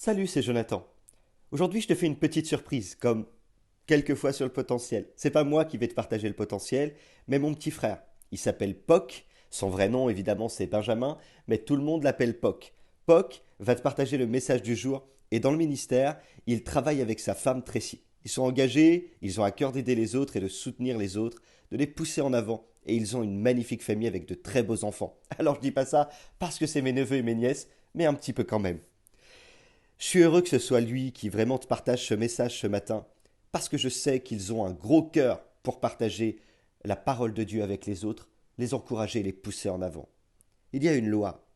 Salut, c'est Jonathan. Aujourd'hui, je te fais une petite surprise, comme quelquefois sur le potentiel. C'est pas moi qui vais te partager le potentiel, mais mon petit frère. Il s'appelle Poc. Son vrai nom, évidemment, c'est Benjamin, mais tout le monde l'appelle Poc. Poc va te partager le message du jour, et dans le ministère, il travaille avec sa femme Tracy. Ils sont engagés, ils ont à cœur d'aider les autres et de soutenir les autres, de les pousser en avant, et ils ont une magnifique famille avec de très beaux enfants. Alors je dis pas ça parce que c'est mes neveux et mes nièces, mais un petit peu quand même. Je suis heureux que ce soit lui qui vraiment te partage ce message ce matin, parce que je sais qu'ils ont un gros cœur pour partager la parole de Dieu avec les autres, les encourager et les pousser en avant. Il y a une loi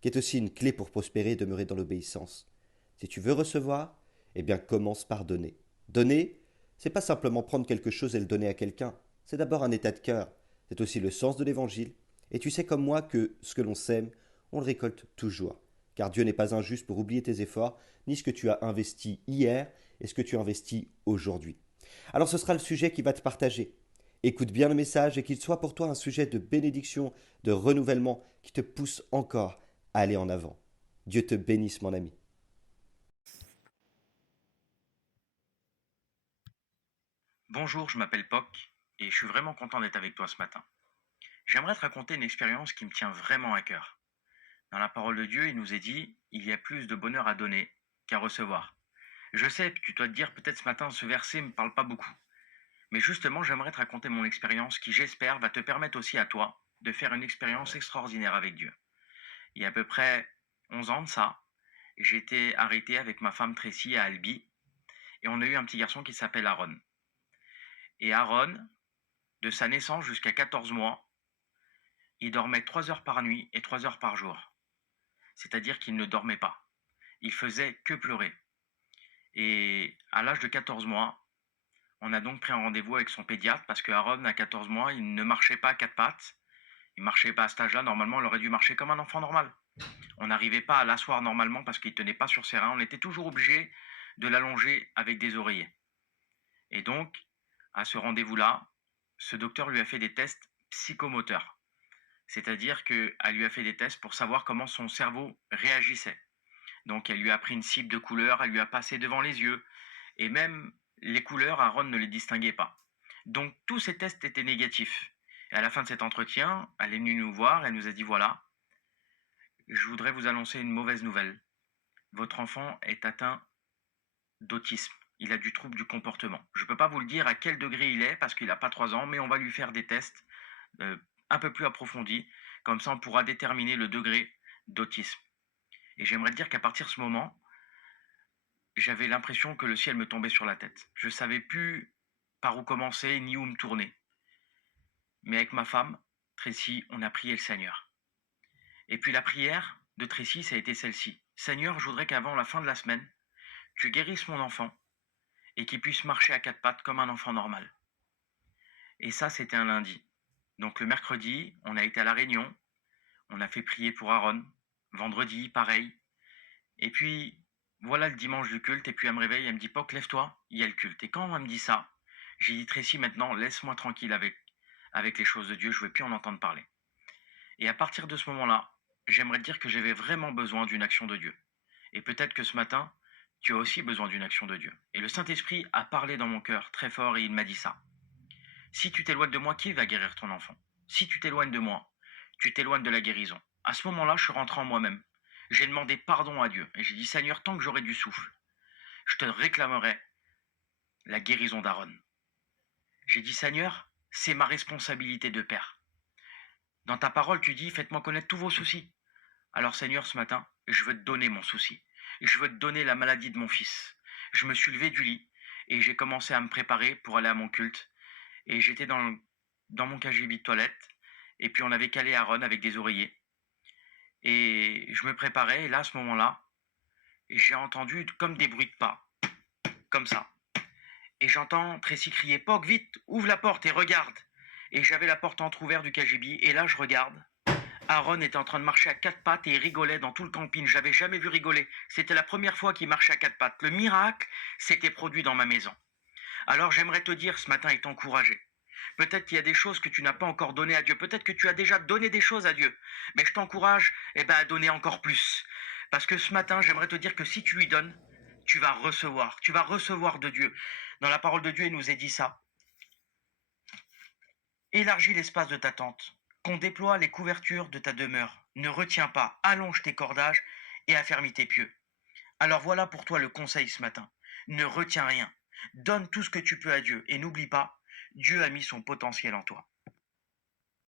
qui est aussi une clé pour prospérer et demeurer dans l'obéissance. Si tu veux recevoir, eh bien commence par donner. Donner, c'est pas simplement prendre quelque chose et le donner à quelqu'un, c'est d'abord un état de cœur, c'est aussi le sens de l'évangile. Et tu sais comme moi que ce que l'on sème, on le récolte toujours. Car Dieu n'est pas injuste pour oublier tes efforts, ni ce que tu as investi hier et ce que tu investis aujourd'hui. Alors ce sera le sujet qui va te partager. Écoute bien le message et qu'il soit pour toi un sujet de bénédiction, de renouvellement qui te pousse encore à aller en avant. Dieu te bénisse mon ami. Bonjour, je m'appelle Poc et je suis vraiment content d'être avec toi ce matin. J'aimerais te raconter une expérience qui me tient vraiment à cœur. Dans la parole de Dieu, il nous est dit, il y a plus de bonheur à donner qu'à recevoir. Je sais, tu dois te dire peut-être ce matin, ce verset ne me parle pas beaucoup. Mais justement, j'aimerais te raconter mon expérience qui, j'espère, va te permettre aussi à toi de faire une expérience extraordinaire avec Dieu. Il y a à peu près 11 ans de ça, j'ai été arrêté avec ma femme Tracy à Albi et on a eu un petit garçon qui s'appelle Aaron. Et Aaron, de sa naissance jusqu'à 14 mois, il dormait 3 heures par nuit et 3 heures par jour. C'est-à-dire qu'il ne dormait pas. Il faisait que pleurer. Et à l'âge de 14 mois, on a donc pris un rendez-vous avec son pédiatre parce que Aaron, à 14 mois, il ne marchait pas à quatre pattes. Il marchait pas à cet âge-là. Normalement, il aurait dû marcher comme un enfant normal. On n'arrivait pas à l'asseoir normalement parce qu'il ne tenait pas sur ses reins. On était toujours obligé de l'allonger avec des oreillers. Et donc, à ce rendez-vous-là, ce docteur lui a fait des tests psychomoteurs. C'est-à-dire qu'elle lui a fait des tests pour savoir comment son cerveau réagissait. Donc elle lui a pris une cible de couleurs, elle lui a passé devant les yeux, et même les couleurs, Aaron ne les distinguait pas. Donc tous ces tests étaient négatifs. Et à la fin de cet entretien, elle est venue nous voir, elle nous a dit voilà, je voudrais vous annoncer une mauvaise nouvelle. Votre enfant est atteint d'autisme. Il a du trouble du comportement. Je ne peux pas vous le dire à quel degré il est parce qu'il n'a pas 3 ans, mais on va lui faire des tests euh, un peu plus approfondis. Comme ça, on pourra déterminer le degré d'autisme. Et j'aimerais te dire qu'à partir de ce moment, j'avais l'impression que le ciel me tombait sur la tête. Je ne savais plus par où commencer ni où me tourner. Mais avec ma femme, Tracy, on a prié le Seigneur. Et puis la prière de Tracy, ça a été celle-ci. Seigneur, je voudrais qu'avant la fin de la semaine, tu guérisses mon enfant et qu'il puisse marcher à quatre pattes comme un enfant normal. Et ça, c'était un lundi. Donc le mercredi, on a été à la réunion, on a fait prier pour Aaron. Vendredi, pareil. Et puis, voilà le dimanche du culte, et puis elle me réveille, elle me dit, Poc, lève-toi, il y a le culte. Et quand elle me dit ça, j'ai dit, Tracy, maintenant, laisse-moi tranquille avec les choses de Dieu, je ne veux plus en entendre parler. Et à partir de ce moment-là, j'aimerais te dire que j'avais vraiment besoin d'une action de Dieu. Et peut-être que ce matin, tu as aussi besoin d'une action de Dieu. Et le Saint-Esprit a parlé dans mon cœur très fort et il m'a dit ça. Si tu t'éloignes de moi, qui va guérir ton enfant? Si tu t'éloignes de moi, tu t'éloignes de la guérison. À ce moment-là, je suis rentré en moi-même. J'ai demandé pardon à Dieu. Et j'ai dit, Seigneur, tant que j'aurai du souffle, je te réclamerai la guérison d'Aaron. J'ai dit, Seigneur, c'est ma responsabilité de père. Dans ta parole, tu dis, faites-moi connaître tous vos soucis. Alors Seigneur, ce matin, je veux te donner mon souci. Je veux te donner la maladie de mon fils. Je me suis levé du lit et j'ai commencé à me préparer pour aller à mon culte. Et j'étais dans mon cagibi de toilette. Et puis on avait calé Aaron avec des oreillers. Et je me préparais. Et là, à ce moment-là, j'ai entendu comme des bruits de pas. Comme ça. Et j'entends Tracy crier, Poc, vite, ouvre la porte et regarde. Et j'avais la porte entrouverte du cagibi. Et là, je regarde. Aaron était en train de marcher à quatre pattes et il rigolait dans tout le camping. Je l'avais jamais vu rigoler. C'était la première fois qu'il marchait à quatre pattes. Le miracle s'était produit dans ma maison. Alors j'aimerais te dire ce matin et t'encourager. Peut-être qu'il y a des choses que tu n'as pas encore données à Dieu. Peut-être que tu as déjà donné des choses à Dieu. Mais je t'encourage à donner encore plus. Parce que ce matin, j'aimerais te dire que si tu lui donnes, tu vas recevoir de Dieu. Dans la parole de Dieu, il nous est dit ça. Élargis l'espace de ta tente, qu'on déploie les couvertures de ta demeure. Ne retiens pas, allonge tes cordages et affermis tes pieux. Alors voilà pour toi le conseil ce matin. Ne retiens rien. Donne tout ce que tu peux à Dieu et n'oublie pas, Dieu a mis son potentiel en toi.